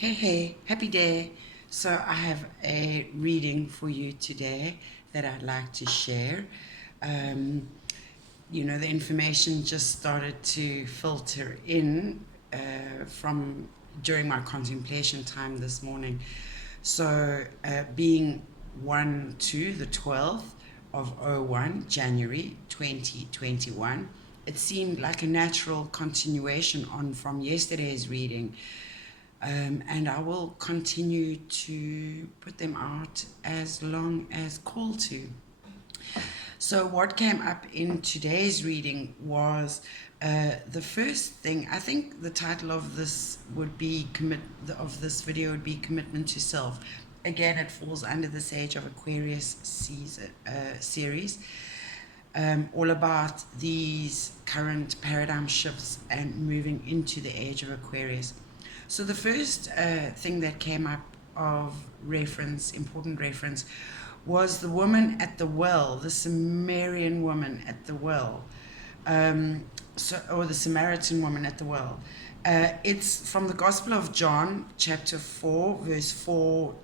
Hey, happy day. So I have a reading for you today that I'd like to share. Um, the information just started to filter in from during my contemplation time this morning. So being 1 to the 12th of 01, January 2021, it seemed like a natural continuation on from yesterday's reading. And I will continue to put them out as long as called to. So what came up in today's reading was the first thing. I think the title of this would be this video would be Commitment to Self. Again, it falls under the Age of Aquarius series. All about these current paradigm shifts and moving into the Age of Aquarius. So the first thing that came up of reference, important reference, was the woman at the well, the Sumerian woman at the well, or the Samaritan woman at the well. It's from the Gospel of John, chapter 4, verse 4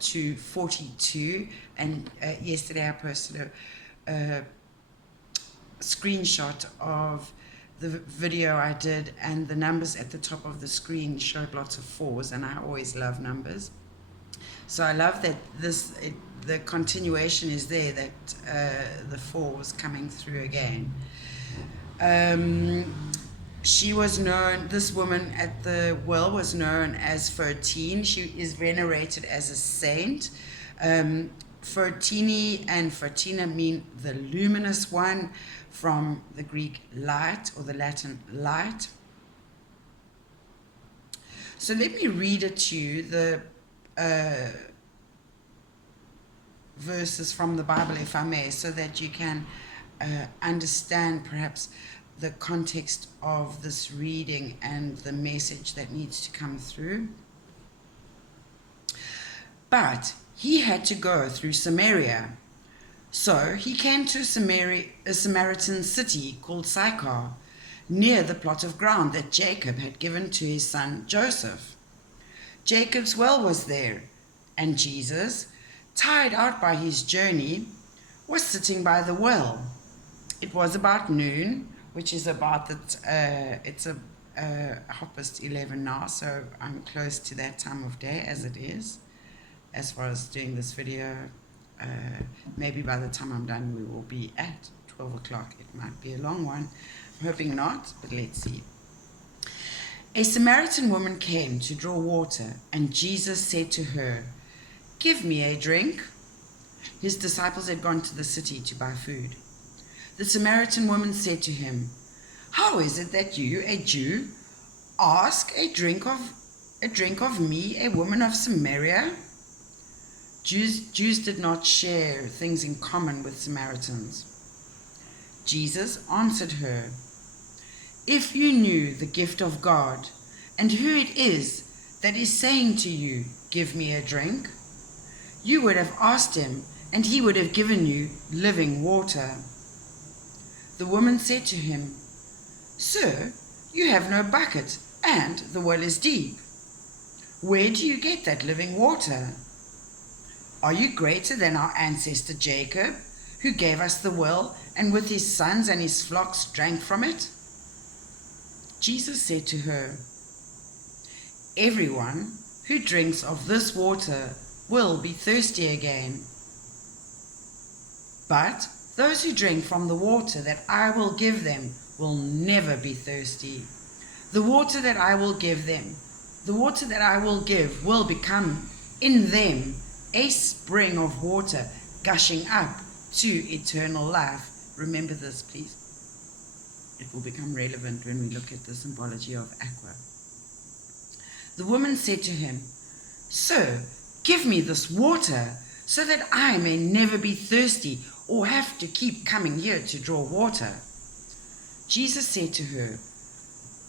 to 42. And yesterday I posted a screenshot of the video I did, and the numbers at the top of the screen showed lots of fours, and I always love numbers. So I love that the continuation is there, that the 4 was coming through again. She was known, this woman at the well was known as Fertine. She is venerated as a saint. Fertini and Fertina mean the luminous one, from the Greek light or the Latin light. So let me read it to you, the verses from the Bible, if I may, so that you can understand perhaps the context of this reading and the message that needs to come through. But he had to go through Samaria. So he came to a Samaritan city called Sychar, near the plot of ground that Jacob had given to his son Joseph. Jacob's well was there, and Jesus, tired out by his journey, was sitting by the well. It was about noon, which is about it's a 11:30 now, so I'm close to that time of day as it is. As far as doing this video, maybe by the time I'm done we will be at 12 o'clock. It might be a long one. I'm hoping not, but let's see. A Samaritan woman came to draw water, and Jesus said to her, "Give me a drink." His disciples had gone to the city to buy food. The Samaritan woman said to him, "How is it that you, a Jew, ask a drink of me, a woman of Samaria?" Jews did not share things in common with Samaritans. Jesus answered her, "If you knew the gift of God and who it is that is saying to you, 'Give me a drink,' you would have asked him, and he would have given you living water." The woman said to him, "Sir, you have no bucket, and the well is deep. Where do you get that living water? Are you greater than our ancestor Jacob, who gave us the well, and with his sons and his flocks drank from it?" Jesus said to her, "Everyone who drinks of this water will be thirsty again. But those who drink from the water that I will give them will never be thirsty. The water that I will give will become in them a spring of water gushing up to eternal life." Remember this, please. It will become relevant when we look at the symbology of aqua. The woman said to him, "Sir, give me this water so that I may never be thirsty or have to keep coming here to draw water." Jesus said to her,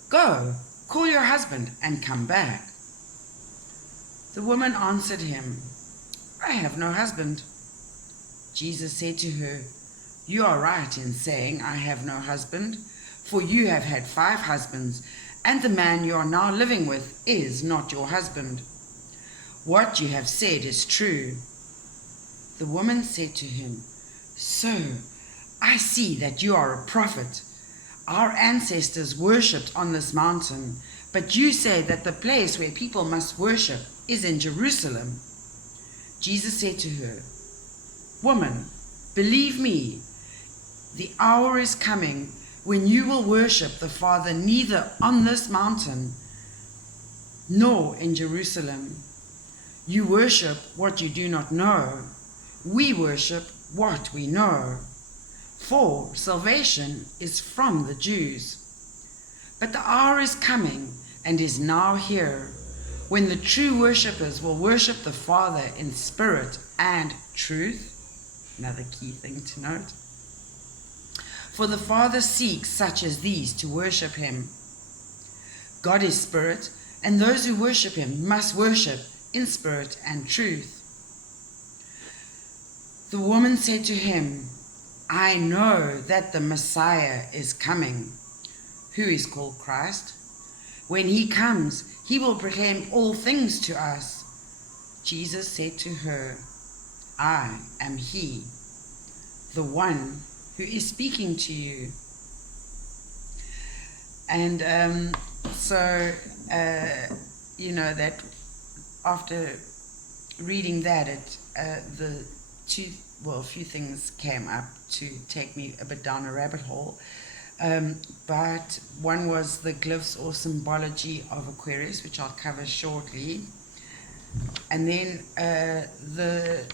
"Go, call your husband and come back." The woman answered him, "I have no husband." Jesus said to her, "You are right in saying, 'I have no husband,' for you have had 5 husbands, and the man you are now living with is not your husband. What you have said is true." The woman said to him, "Sir, I see that you are a prophet. Our ancestors worshipped on this mountain, but you say that the place where people must worship is in Jerusalem." Jesus said to her, "Woman, believe me, the hour is coming when you will worship the Father neither on this mountain nor in Jerusalem. You worship what you do not know. We worship what we know, for salvation is from the Jews. But the hour is coming and is now here when the true worshippers will worship the Father in spirit and truth." Another key thing to note. "For the Father seeks such as these to worship him. God is spirit, and those who worship him must worship in spirit and truth." The woman said to him, "I know that the Messiah is coming," who is called Christ. "When he comes, he will proclaim all things to us." Jesus said to her, "I am he, the one who is speaking to you." And that after reading that, a few things came up to take me a bit down a rabbit hole. But one was the glyphs or symbology of Aquarius, which I'll cover shortly. And then the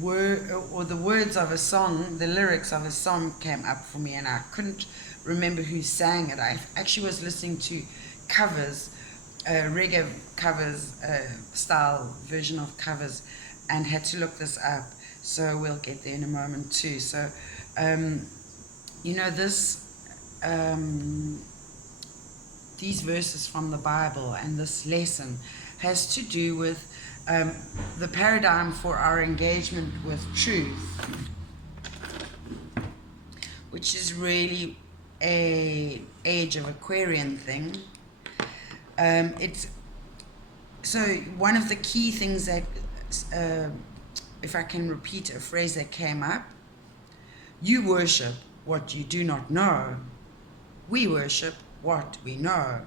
words of a song, the lyrics of a song came up for me, and I couldn't remember who sang it. I actually was listening to covers, reggae covers, style version of covers, and had to look this up. So we'll get there in a moment too. So, these verses from the Bible and this lesson has to do with the paradigm for our engagement with truth, which is really a Age of Aquarian thing. So one of the key things that, if I can repeat a phrase that came up, you worship what you do not know. We worship what we know.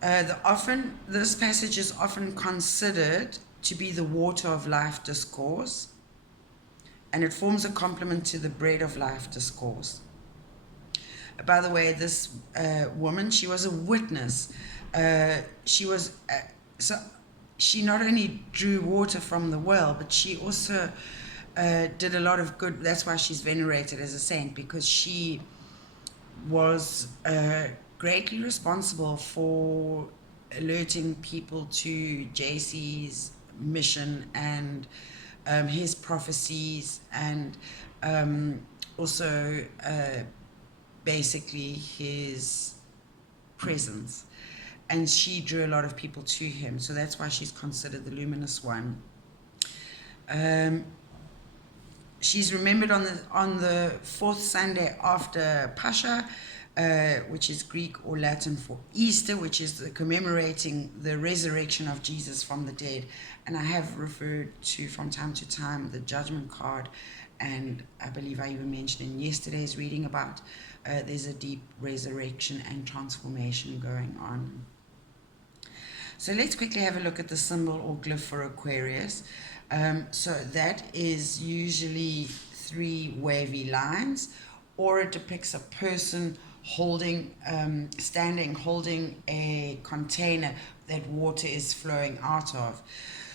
This passage is often considered to be the water of life discourse, and it forms a complement to the bread of life discourse. By the way, this woman, she was a witness. She not only drew water from the well, but she also did a lot of good. That's why she's venerated as a saint, because she was greatly responsible for alerting people to JC's mission and his prophecies, and also basically his presence. And she drew a lot of people to him, so that's why she's considered the luminous one. She's remembered on the fourth Sunday after Pascha, which is Greek or Latin for Easter, which is commemorating the resurrection of Jesus from the dead. And I have referred to, from time to time, the judgment card, and I believe I even mentioned in yesterday's reading about there's a deep resurrection and transformation going on. So let's quickly have a look at the symbol or glyph for Aquarius. So that is usually 3 wavy lines, or it depicts a person holding a container that water is flowing out of.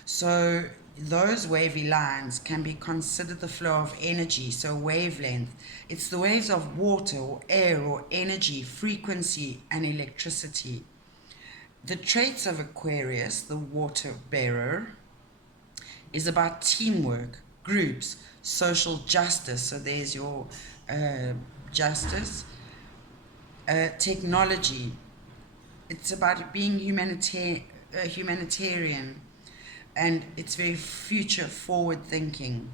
So those wavy lines can be considered the flow of energy, so wavelength. It's the waves of water or air or energy, frequency, and electricity. The traits of Aquarius, the water bearer, is about teamwork, groups, social justice. So there's your justice. Technology. It's about being humanitarian, and it's very future forward thinking.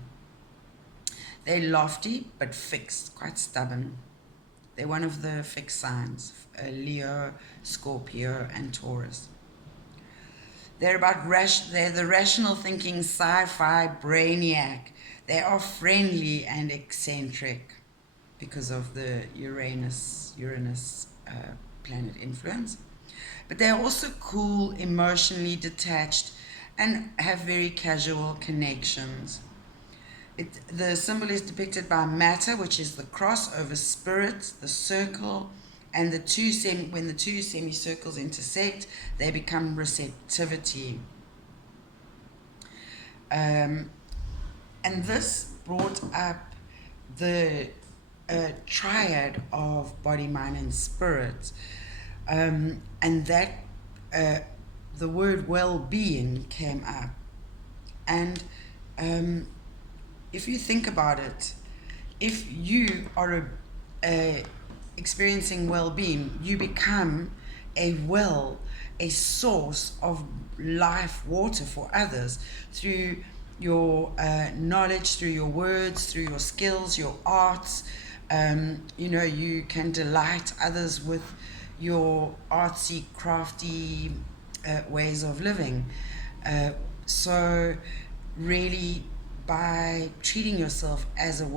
They're lofty but fixed, quite stubborn. They're one of the fixed signs, Leo, Scorpio, and Taurus. They're they're the rational thinking sci-fi brainiac. They are friendly and eccentric because of the Uranus planet influence. But they're also cool, emotionally detached, and have very casual connections. The symbol is depicted by matter, which is the cross over spirit, the circle, and when the two semicircles intersect, they become receptivity. And this brought up the triad of body, mind, and spirit. And that the word well-being came up. And if you think about it, if you are experiencing well-being, you become a source of life water for others through your knowledge, through your words, through your skills, your arts. You can delight others with your artsy, crafty ways of living. So really, by treating yourself as a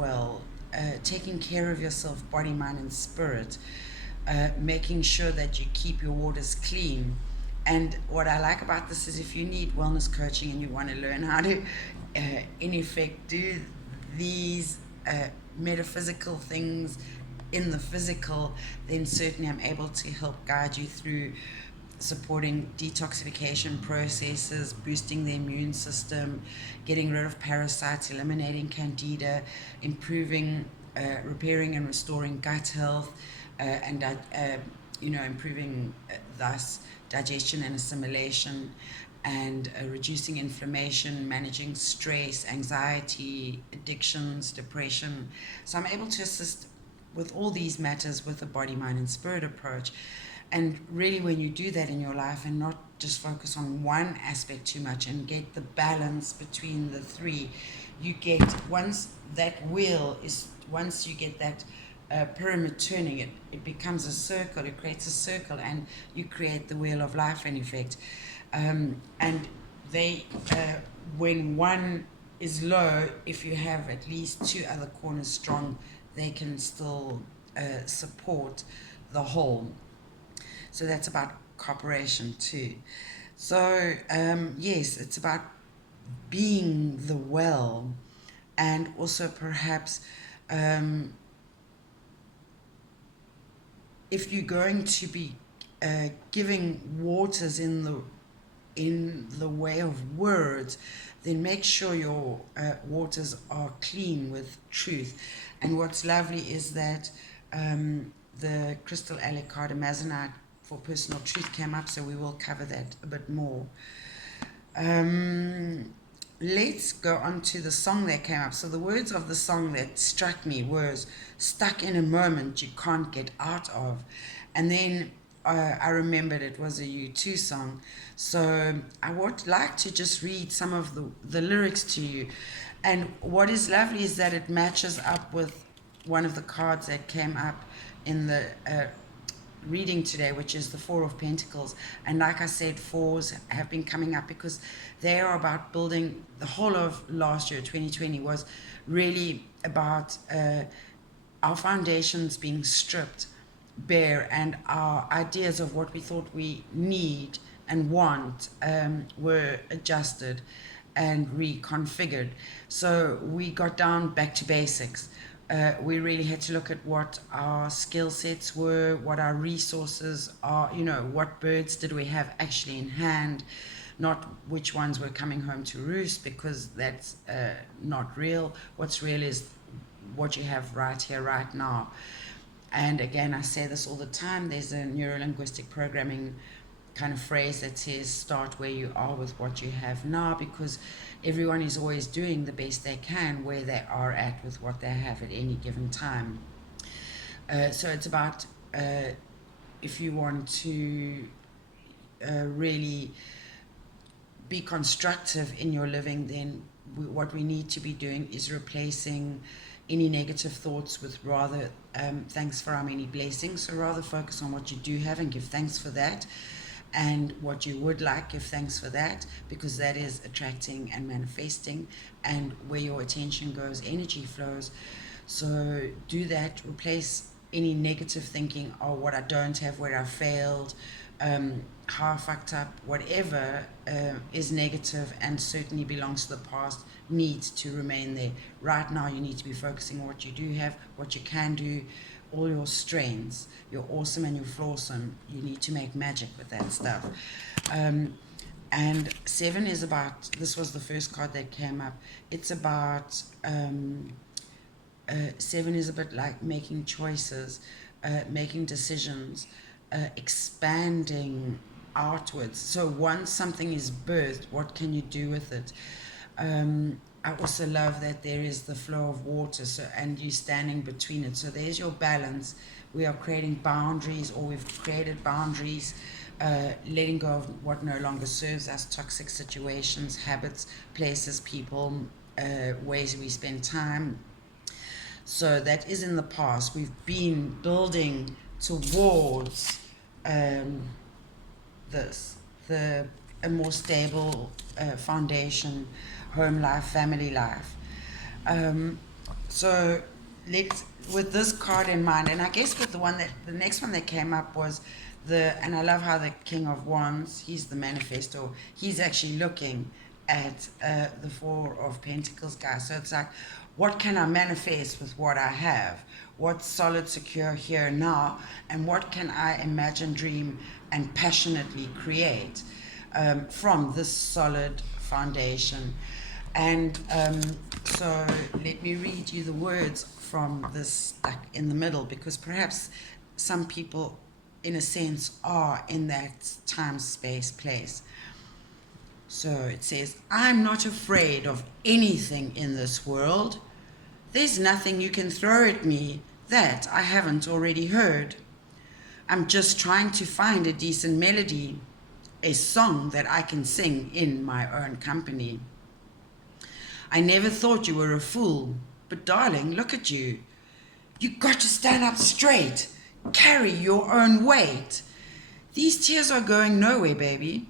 taking care of yourself, body, mind, and spirit, making sure that you keep your waters clean. And what I like about this is if you need wellness coaching and you want to learn how to, in effect, do these metaphysical things in the physical, then certainly I'm able to help guide you through supporting detoxification processes, boosting the immune system, getting rid of parasites, eliminating candida, improving, repairing and restoring gut health, and improving thus digestion and assimilation, and reducing inflammation, managing stress, anxiety, addictions, depression. So I'm able to assist with all these matters with a body, mind, and spirit approach. And really, when you do that in your life and not just focus on one aspect too much and get the balance between the three, you get, once you get that pyramid turning, it becomes a circle, it creates a circle, and you create the wheel of life in effect. And when one is low, if you have at least two other corners strong, they can still support the whole. So that's about cooperation too. So yes, it's about being the well, and also perhaps if you're going to be giving waters in the way of words, then make sure your waters are clean with truth. And what's lovely is that the crystal alloy amazonite for personal truth came up, so we will cover that a bit more. Let's go on to the song that came up. So the words of the song that struck me was stuck in a moment you can't get out of. And then I remembered it was a U2 song. So I would like to just read some of the lyrics to you. And what is lovely is that it matches up with one of the cards that came up in the reading today, which is the Four of Pentacles. And like I said, fours have been coming up because they are about building. The whole of last year, 2020, was really about our foundations being stripped bare, and our ideas of what we thought we need and want were adjusted and reconfigured. So we got down back to basics. We really had to look at what our skill sets were, what our resources are, what birds did we have actually in hand, not which ones were coming home to roost, because that's not real. What's real is what you have right here, right now. And again, I say this all the time, there's a neuro-linguistic programming kind of phrase that says start where you are with what you have now, because everyone is always doing the best they can where they are at with what they have at any given time. So it's about if you want to really be constructive in your living, then what we need to be doing is replacing any negative thoughts with rather thanks for our many blessings. So rather focus on what you do have and give thanks for that, and what you would like, give thanks for that, because that is attracting and manifesting, and where your attention goes, energy flows. So do that. Replace any negative thinking, oh, what I don't have, where I failed, how I fucked up, whatever is negative and certainly belongs to the past, needs to remain there. Right now you need to be focusing on what you do have, what you can do, all your strengths, your awesome and your flawsome. You need to make magic with that stuff. And 7 is about, this was the first card that came up, it's about 7 is a bit like making choices, making decisions, expanding outwards. So once something is birthed, what can you do with it? I also love that there is the flow of water, so, and you standing between it. So there's your balance. We are creating boundaries, or we've created boundaries, letting go of what no longer serves us, toxic situations, habits, places, people, ways we spend time. So that is in the past. We've been building towards a more stable foundation, home life, family life. So let's, with this card in mind, and I guess with the next one that came up was and I love how the King of Wands, he's the manifestor, he's actually looking at the 4 of Pentacles, guys. So it's like, what can I manifest with what I have? What's solid, secure here now? And what can I imagine, dream, and passionately create from this solid foundation? And so let me read you the words from this stuck in the middle, because perhaps some people, in a sense, are in that time, space, place. So it says, I'm not afraid of anything in this world. There's nothing you can throw at me that I haven't already heard. I'm just trying to find a decent melody, a song that I can sing in my own company. I never thought you were a fool, but darling, look at you. You got to stand up straight, carry your own weight. These tears are going nowhere, baby.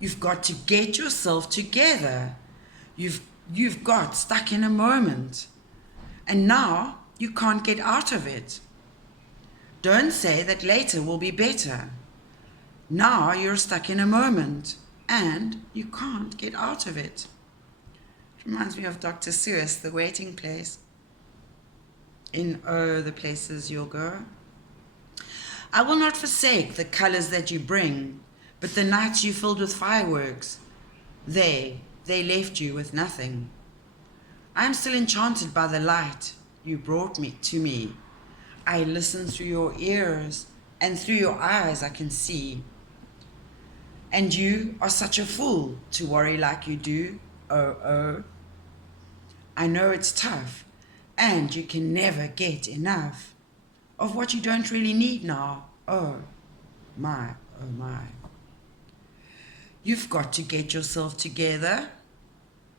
You've got to get yourself together. You've got stuck in a moment, and now you can't get out of it. Don't say that later will be better. Now you're stuck in a moment, and you can't get out of it. It reminds me of Dr. Seuss, The Waiting Place, in Oh, the Places You'll Go. I will not forsake the colors that you bring, but the nights you filled with fireworks, they left you with nothing. I am still enchanted by the light you brought to me. I listen through your ears, and through your eyes I can see. And you are such a fool to worry like you do, oh. I know it's tough, and you can never get enough of what you don't really need now, oh my. You've got to get yourself together.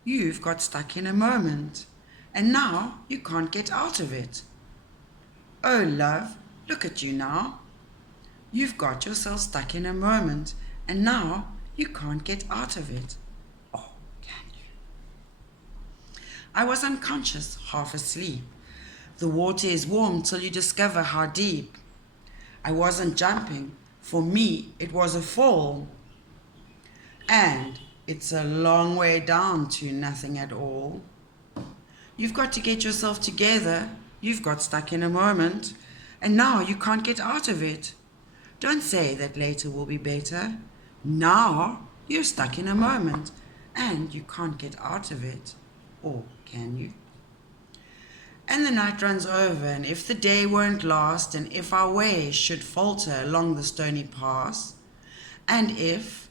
You've got stuck in a moment, and now you can't get out of it. Oh, love, look at you now. You've got yourself stuck in a moment, and now you can't get out of it. Oh, can you? I was unconscious, half asleep. The water is warm till you discover how deep. I wasn't jumping. For me, it was a fall. And it's a long way down to nothing at all. You've got to get yourself together. You've got stuck in a moment, and now you can't get out of it. Don't say that later will be better. Now you're stuck in a moment, and you can't get out of it. Or can you? And the night runs over, and if the day won't last, and if our way should falter along the stony pass, and if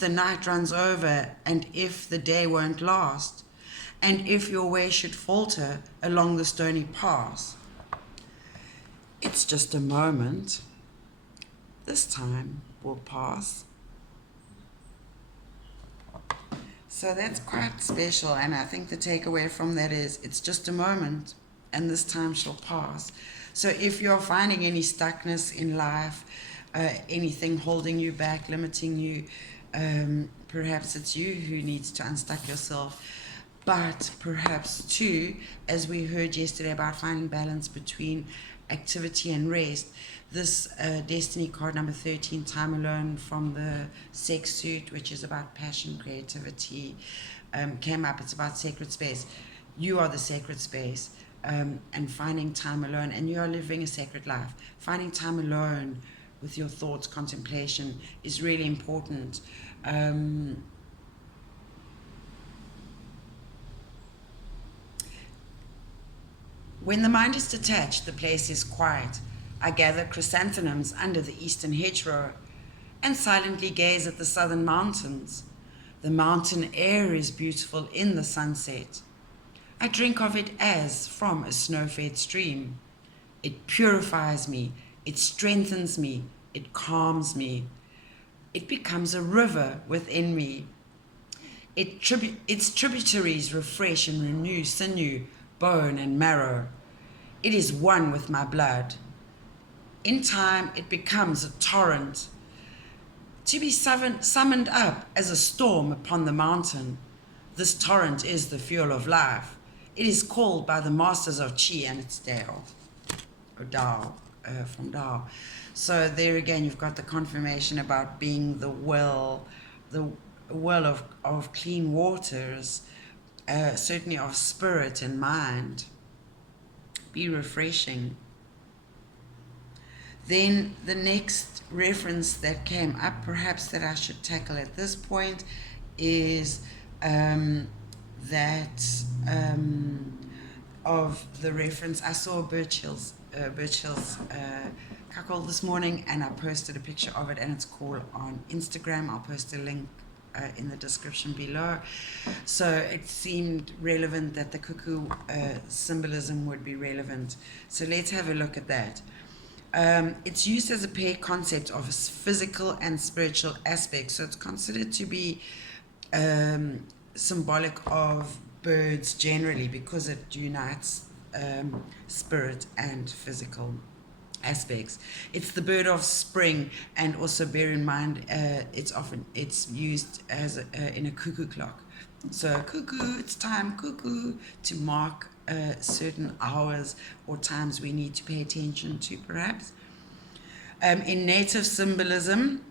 the night runs over, and if the day won't last, and if your way should falter along the stony pass, it's just a moment. This time will pass. So that's quite special, and I think the takeaway from that is it's just a moment, and this time shall pass. So if you're finding any stuckness in life, anything holding you back, limiting you, perhaps it's you who needs to unstuck yourself. But perhaps too, as we heard yesterday about finding balance between activity and rest, this destiny card number 13, time alone, from the sex suit, which is about passion, creativity, came up. It's about sacred space. You are the sacred space, and finding time alone, and you are living a sacred life. Finding time alone with your thoughts, contemplation, is really important. When the mind is detached, the place is quiet. I gather chrysanthemums under the eastern hedgerow and silently gaze at the southern mountains. The mountain air is beautiful in the sunset. I drink of it as from a snow-fed stream. It purifies me, it strengthens me, it calms me. It becomes a river within me. Its tributaries refresh and renew sinew, bone and marrow. It is one with my blood. In time, it becomes a torrent, to be summoned up as a storm upon the mountain. This torrent is the fuel of life. It is called by the masters of Chi, and it's Dao, or Dao, from Dao. So there again, you've got the confirmation about being the well of clean waters, certainly of spirit and mind. Be refreshing. Then the next reference that came up, perhaps that I should tackle at this point, is of the reference. I saw Birch Hill's Cuckoo this morning, and I posted a picture of it, and it's called on Instagram. I'll post a link in the description below. So it seemed relevant that the cuckoo symbolism would be relevant. So let's have a look at that. It's used as a pair concept of physical and spiritual aspects. So it's considered to be symbolic of birds generally, because it unites spirit and physical aspects. It's the bird of spring, and also bear in mind it's used as in a cuckoo clock. So cuckoo, it's time, cuckoo, to mark certain hours or times we need to pay attention to, perhaps. In native symbolism,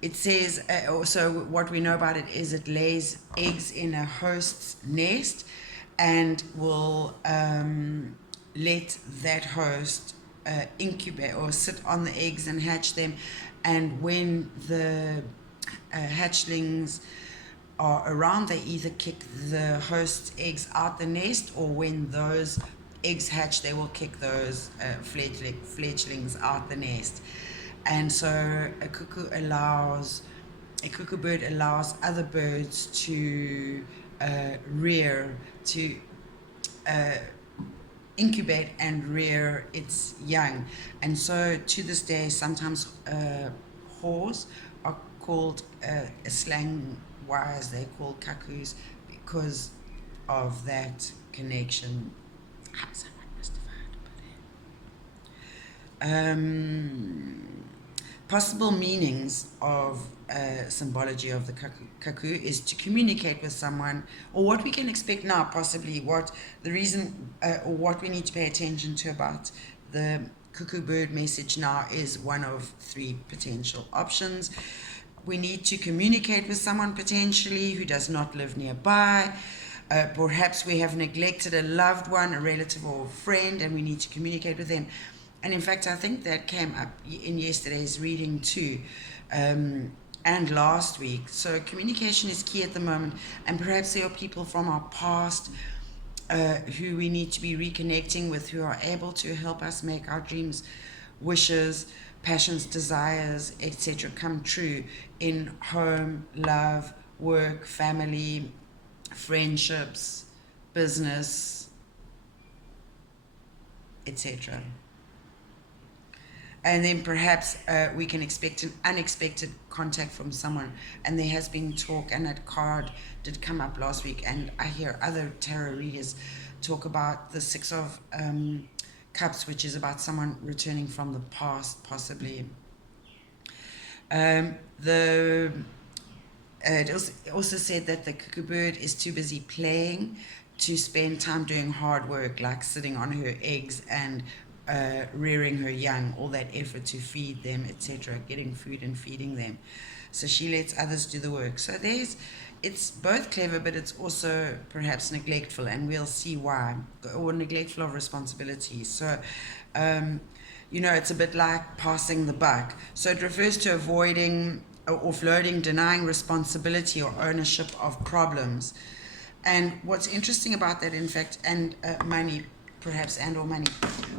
it says, also what we know about it is it lays eggs in a host's nest and will let that host incubate or sit on the eggs and hatch them. And when the hatchlings are around, they either kick the host's eggs out the nest, or when those eggs hatch, they will kick those fledglings out the nest. And so a cuckoo bird allows other birds to rear, to incubate and rear its young. And so to this day, sometimes haws are called, slang-wise, they're called cuckoos because of that connection. Someone must have heard about it. Possible meanings of symbology of the cuckoo is to communicate with someone, or what we can expect now, possibly what the reason or what we need to pay attention to about the cuckoo bird message now is one of three potential options. We need to communicate with someone potentially who does not live nearby. Perhaps we have neglected a loved one, a relative or a friend, and we need to communicate with them. And in fact, I think that came up in yesterday's reading too, and last week. So communication is key at the moment, and perhaps there are people from our past who we need to be reconnecting with, who are able to help us make our dreams, wishes, passions, desires, etc. come true in home, love, work, family, friendships, business, etc. And then perhaps we can expect an unexpected contact from someone. And there has been talk, and that card did come up last week, and I hear other tarot readers talk about the Six of Cups, which is about someone returning from the past, possibly. It also said that the cuckoo bird is too busy playing to spend time doing hard work, like sitting on her eggs and rearing her young, all that effort to feed them, etc., getting food and feeding them. So she lets others do the work. So it's both clever, but it's also perhaps neglectful, and we'll see why, or neglectful of responsibility. So, it's a bit like passing the buck. So it refers to avoiding, offloading, denying responsibility or ownership of problems. And what's interesting about that, in fact, and money, perhaps, and or money.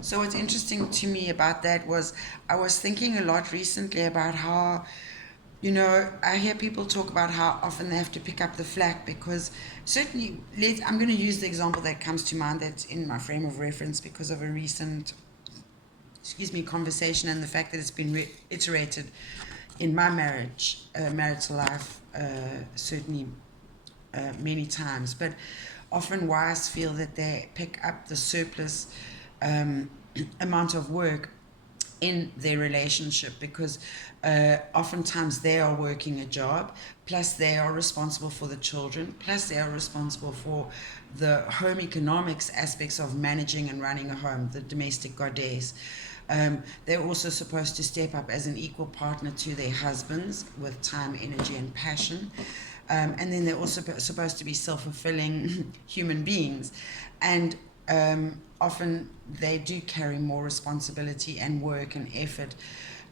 So what's interesting to me about that was I was thinking a lot recently about how, I hear people talk about how often they have to pick up the slack, because certainly, I'm going to use the example that comes to mind that's in my frame of reference because of a recent, conversation, and the fact that it's been reiterated in my marital life, certainly many times. But often wives feel that they pick up the surplus amount of work in their relationship, because oftentimes they are working a job, plus they are responsible for the children, plus they are responsible for the home economics aspects of managing and running a home, the domestic goddess. They're also supposed to step up as an equal partner to their husbands with time, energy, and passion. And then they're also supposed to be self-fulfilling human beings. And often they do carry more responsibility and work and effort,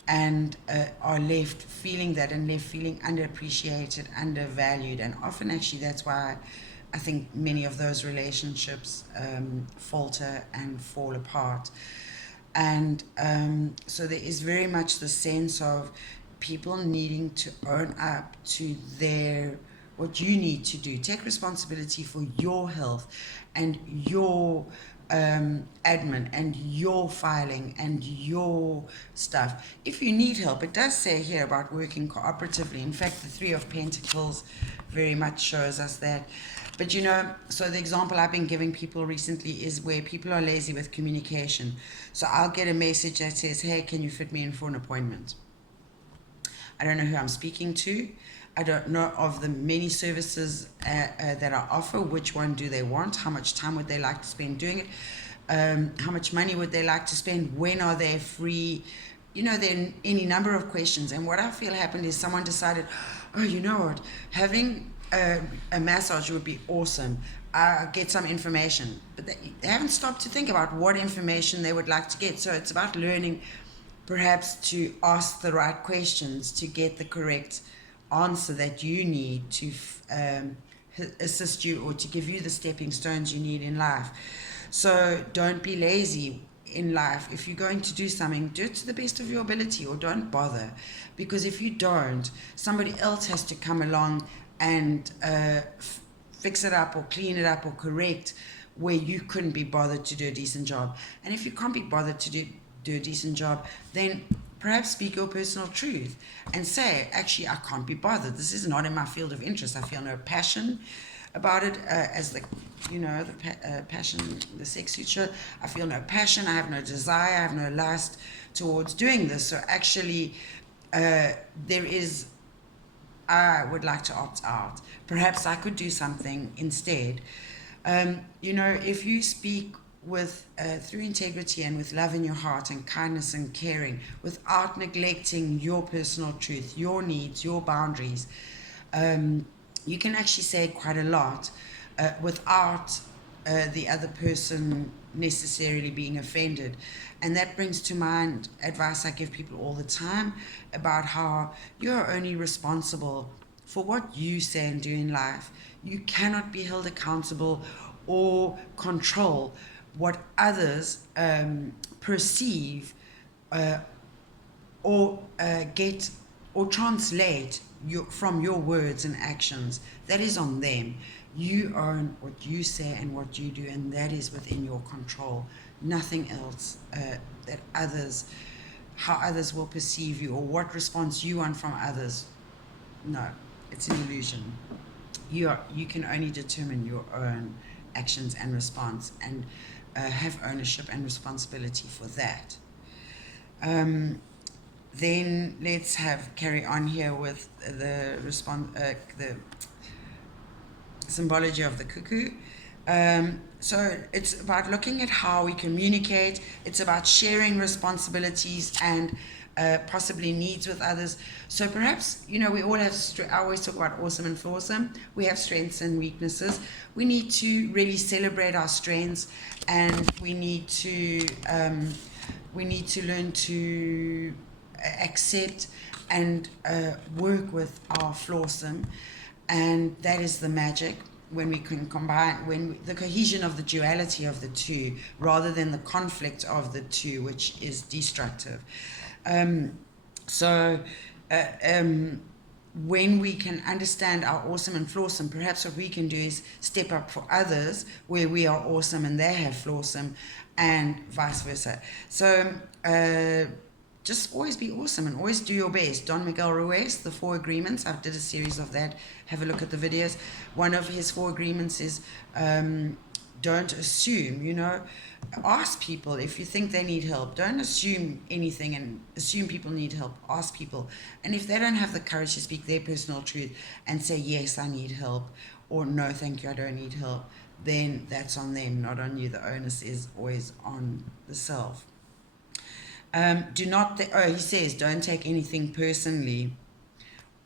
and are left feeling that, and left feeling underappreciated, undervalued. And often actually that's why I think many of those relationships falter and fall apart. And so there is very much the sense of people needing to own up to what you need to do. Take responsibility for your health and your admin and your filing and your stuff. If you need help, it does say here about working cooperatively. In fact, the Three of Pentacles very much shows us that. But so the example I've been giving people recently is where people are lazy with communication. So I'll get a message that says, hey, can you fit me in for an appointment? I don't know who I'm speaking to. I don't know of the many services that I offer. Which one do they want? How much time would they like to spend doing it? How much money would they like to spend? When are they free? There are any number of questions. And what I feel happened is someone decided, oh, you know what? Having a massage would be awesome. Get some information. But they haven't stopped to think about what information they would like to get. So it's about learning perhaps to ask the right questions to get the correct answer that you need to assist you, or to give you the stepping stones you need in life. So don't be lazy in life. If you're going to do something, do it to the best of your ability, or don't bother, because if you don't, somebody else has to come along and fix it up or clean it up or correct where you couldn't be bothered to do a decent job. And if you can't be bothered to do a decent job, then perhaps speak your personal truth and say, actually, I can't be bothered. This is not in my field of interest. I feel no passion about it, as the passion, the sex suit show. I feel no passion. I have no desire. I have no lust towards doing this. So actually, I would like to opt out. Perhaps I could do something instead. If you speak with through integrity and with love in your heart and kindness and caring, without neglecting your personal truth, your needs, your boundaries, you can actually say quite a lot without the other person necessarily being offended. And that brings to mind advice I give people all the time about how you're only responsible for what you say and do in life. You cannot be held accountable or control what others perceive or get or translate from your words and actions. That is on them. You own what you say and what you do, and that is within your control. Nothing else that others how others will perceive you or what response you want from others. No, it's an illusion. You can only determine your own actions and response, and have ownership and responsibility for that. Then let's carry on here with the symbology of the cuckoo. So it's about looking at how we communicate. It's about sharing responsibilities and possibly needs with others. So perhaps, we all have, I always talk about awesome and flawsome. We have strengths and weaknesses. We need to really celebrate our strengths, and we need to learn to accept and work with our flawsome. And that is the magic, when we can combine, the cohesion of the duality of the two rather than the conflict of the two, which is destructive. When we can understand our awesome and flawsome, perhaps what we can do is step up for others where we are awesome and they have flawsome, and vice versa. So just always be awesome and always do your best. Don Miguel Ruiz, the 4 agreements, I did a series of that. Have a look at the videos. One of his 4 agreements is don't assume, ask people if you think they need help. Don't assume anything and assume people need help. Ask people. And if they don't have the courage to speak their personal truth and say, yes, I need help, or no, thank you, I don't need help, then that's on them, not on you. The onus is always on the self. He says, don't take anything personally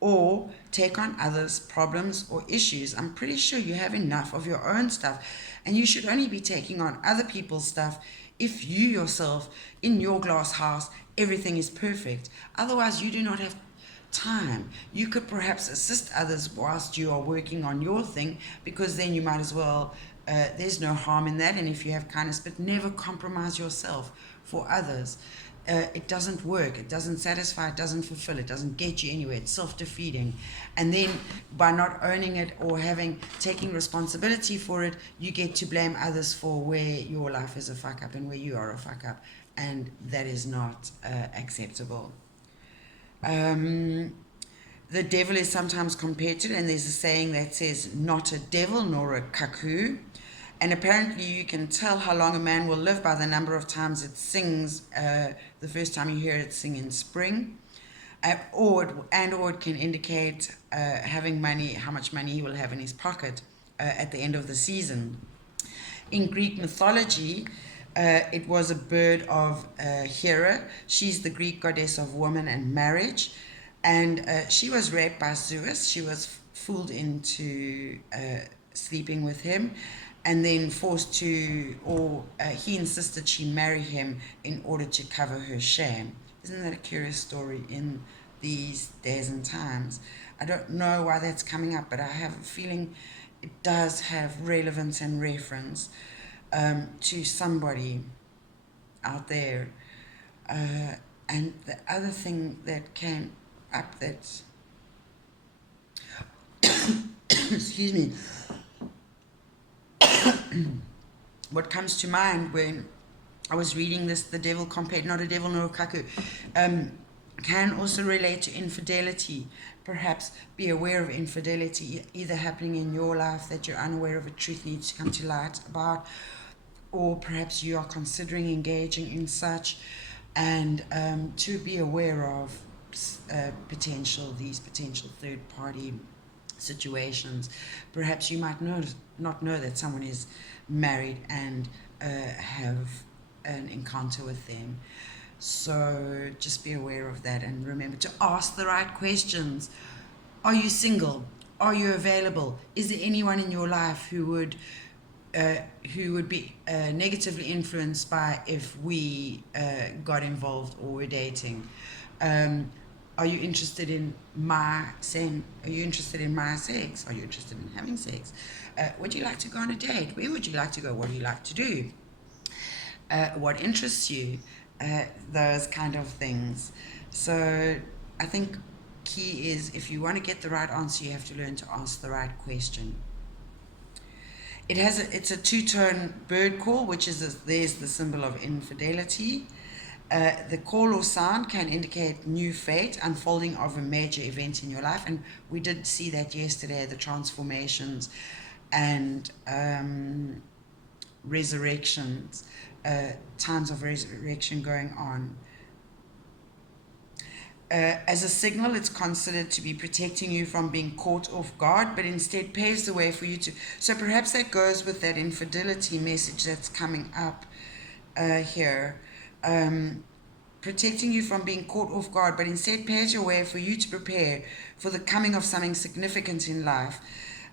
or take on others' problems or issues. I'm pretty sure you have enough of your own stuff, and you should only be taking on other people's stuff if you yourself, in your glass house, everything is perfect. Otherwise, you do not have time. You could perhaps assist others whilst you are working on your thing, because then you might as well, there's no harm in that. And if you have kindness, but never compromise yourself for others. It doesn't work, it doesn't satisfy, it doesn't fulfill, it doesn't get you anywhere. It's self-defeating. And then by not owning it or taking responsibility for it, you get to blame others for where your life is a fuck up and where you are a fuck up, and that is not acceptable. The devil is sometimes compared to, and there's a saying that says, not a devil nor a cuckoo. And apparently you can tell how long a man will live by the number of times it sings. The first time you hear it sing in spring, or it can indicate having money, how much money he will have in his pocket at the end of the season. In Greek mythology, it was a bird of Hera. She's the Greek goddess of woman and marriage, and she was raped by Zeus. She was fooled into sleeping with him, and then forced to, he insisted she marry him in order to cover her shame. Isn't that a curious story in these days and times? I don't know why that's coming up, but I have a feeling it does have relevance and reference to somebody out there. And the other thing that came up that, excuse me, what comes to mind when I was reading this, the devil compared, not a devil nor a cuckoo, can also relate to infidelity. Perhaps be aware of infidelity either happening in your life that you're unaware of, a truth needs to come to light about, or perhaps you are considering engaging in such, and to be aware of these potential third-party situations. Perhaps you might not know that someone is married and have an encounter with them. So just be aware of that, and remember to ask the right questions. Are you single? Are you available? Is there anyone in your life who would be negatively influenced by if we got involved or were dating? Are you interested in my sex? Are you interested in having sex? Would you like to go on a date? Where would you like to go? What do you like to do? What interests you? Those kind of things. So I think key is, if you want to get the right answer, you have to learn to ask the right question. It's a two-tone bird call, which is there's the symbol of infidelity, The call or sound can indicate new fate, unfolding of a major event in your life. And we did see that yesterday, the transformations and resurrections, times of resurrection going on. As a signal, it's considered to be protecting you from being caught off guard, but instead paves the way for you to. So perhaps that goes with that infidelity message that's coming up here. Protecting you from being caught off guard, but instead paves your way for you to prepare for the coming of something significant in life.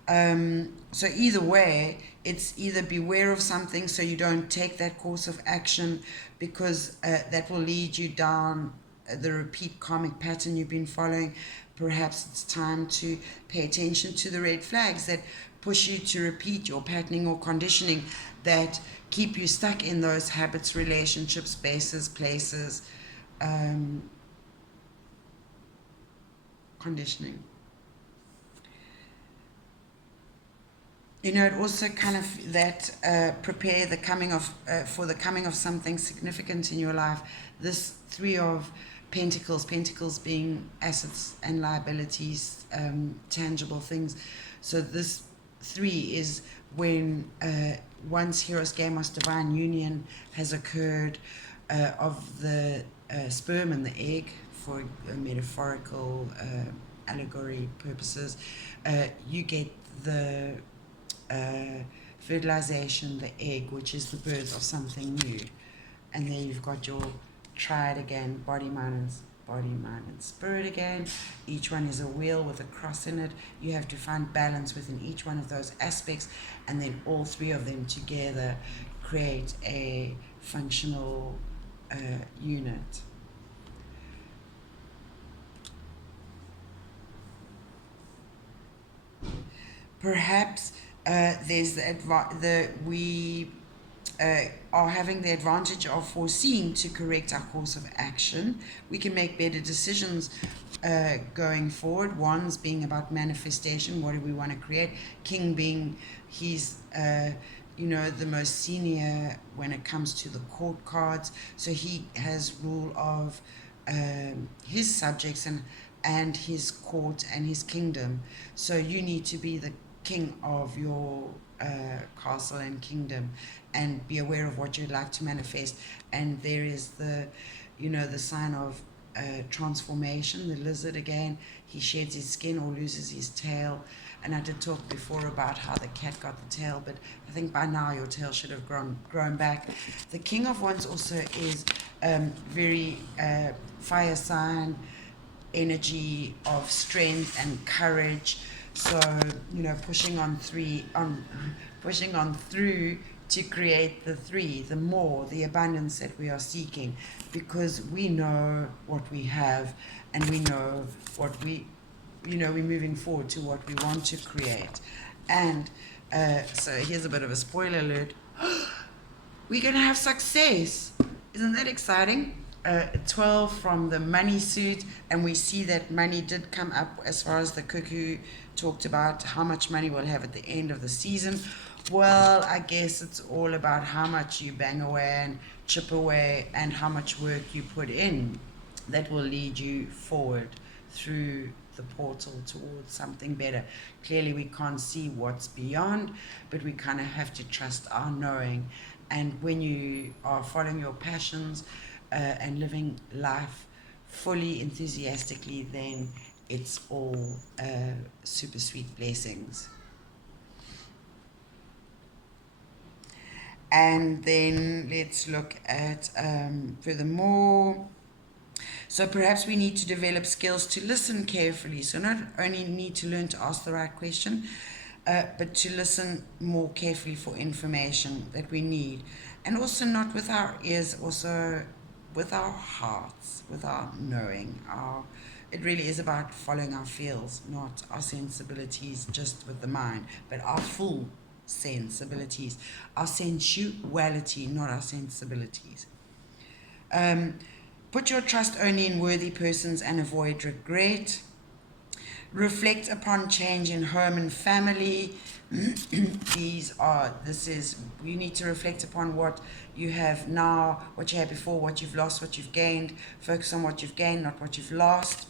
So either way, it's either beware of something so you don't take that course of action, because that will lead you down the repeat karmic pattern you've been following. Perhaps it's time to pay attention to the red flags that push you to repeat your patterning or conditioning that keep you stuck in those habits, relationships, spaces, places, conditioning. You know, it also kind of that prepare the coming of for the coming of something significant in your life. This Three of Pentacles, Pentacles being assets and liabilities, tangible things. So this 3 is when once Heros Gamos divine union has occurred of the sperm and the egg, for metaphorical allegory purposes, you get the fertilization, the egg, which is the birth of something new. And then you've got your triad again, body, mind, and spirit again. Each one is a wheel with a cross in it. You have to find balance within each one of those aspects, and then all 3 of them together create a functional unit. Perhaps there's we are having the advantage of foreseeing to correct our course of action. We can make better decisions going forward. Wands being about manifestation, what do we want to create? King being, he's the most senior when it comes to the court cards, so he has rule of his subjects and his court and his kingdom. So you need to be the king of your castle and kingdom, and be aware of what you'd like to manifest. And there is the sign of transformation, the lizard again. He sheds his skin or loses his tail. And I did talk before about how the cat got the tail, but I think by now your tail should have grown back. The King of Wands also is very fire sign, energy of strength and courage. So pushing on through to create the 3, the more, the abundance that we are seeking, because we know what we have, and we know what we're moving forward to what we want to create. And so here's a bit of a spoiler alert. We're going to have success. Isn't that exciting? 12 from the money suit, and we see that money did come up as far as the Cuckoo talked about how much money we'll have at the end of the season. Well, I guess it's all about how much you bang away and chip away, and how much work you put in that will lead you forward through the portal towards something better. Clearly we can't see what's beyond, but we kind of have to trust our knowing. And when you are following your passions and living life fully enthusiastically, then it's all super sweet blessings. And then let's look at furthermore. So perhaps we need to develop skills to listen carefully. So not only need to learn to ask the right question, but to listen more carefully for information that we need. And also not with our ears, also with our hearts, with our knowing. It really is about following our feels, not our sensibilities just with the mind, but our full sensibilities, our sensuality, not our sensibilities. Put your trust only in worthy persons and avoid regret. Reflect upon change in home and family. You need to reflect upon what you have now, what you had before, what you've lost, what you've gained. Focus on what you've gained, not what you've lost.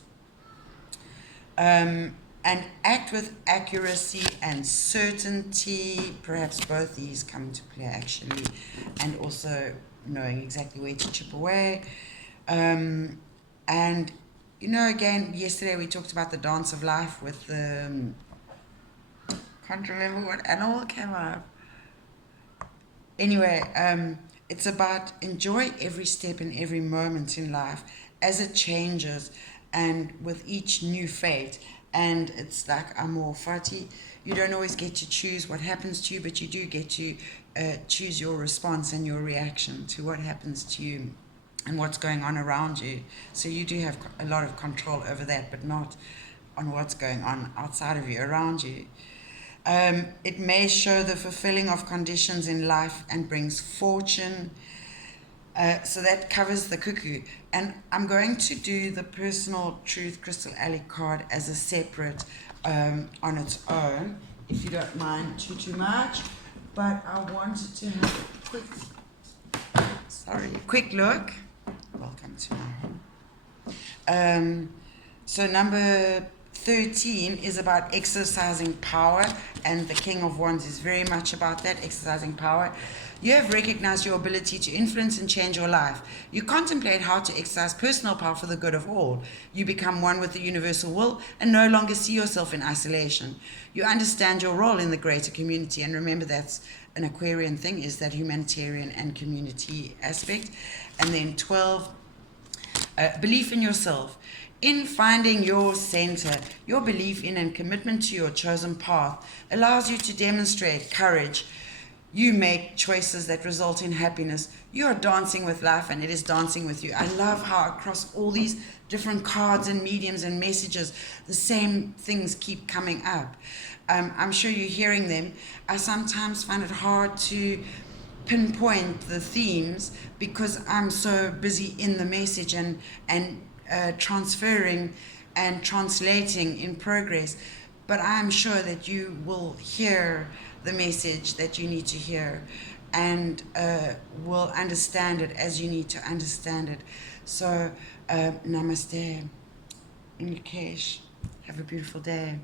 And act with accuracy and certainty. Perhaps both these come into play actually, and also knowing exactly where to chip away. And again, yesterday we talked about the dance of life with the can't remember what animal came up. Anyway, it's about enjoy every step and every moment in life as it changes and with each new fate. And it's like Amor Fati. You don't always get to choose what happens to you, but you do get to choose your response and your reaction to what happens to you and what's going on around you. So you do have a lot of control over that, but not on what's going on outside of you, around you. It may show the fulfilling of conditions in life and brings fortune. So that covers the cuckoo. And I'm going to do the personal truth crystal alley card as a separate on its own, if you don't mind too much. But I wanted to have a quick look. Welcome to my home. So number 13 is about exercising power, and the King of Wands is very much about that, exercising power. You have recognized your ability to influence and change your life. You contemplate how to exercise personal power for the good of all. You become one with the universal will and no longer see yourself in isolation. You understand your role in the greater community, and remember that's an Aquarian thing, is that humanitarian and community aspect. And then 12, belief in yourself. In finding your center, your belief in and commitment to your chosen path allows you to demonstrate courage. You make choices that result in happiness. You are dancing with life, and it is dancing with you. I love how across all these different cards and mediums and messages, the same things keep coming up. I'm sure you're hearing them. I sometimes find it hard to pinpoint the themes because I'm so busy in the message and transferring and translating in progress. But I'm sure that you will hear the message that you need to hear and will understand it as you need to understand it. So, namaste. Inkesh. Have a beautiful day.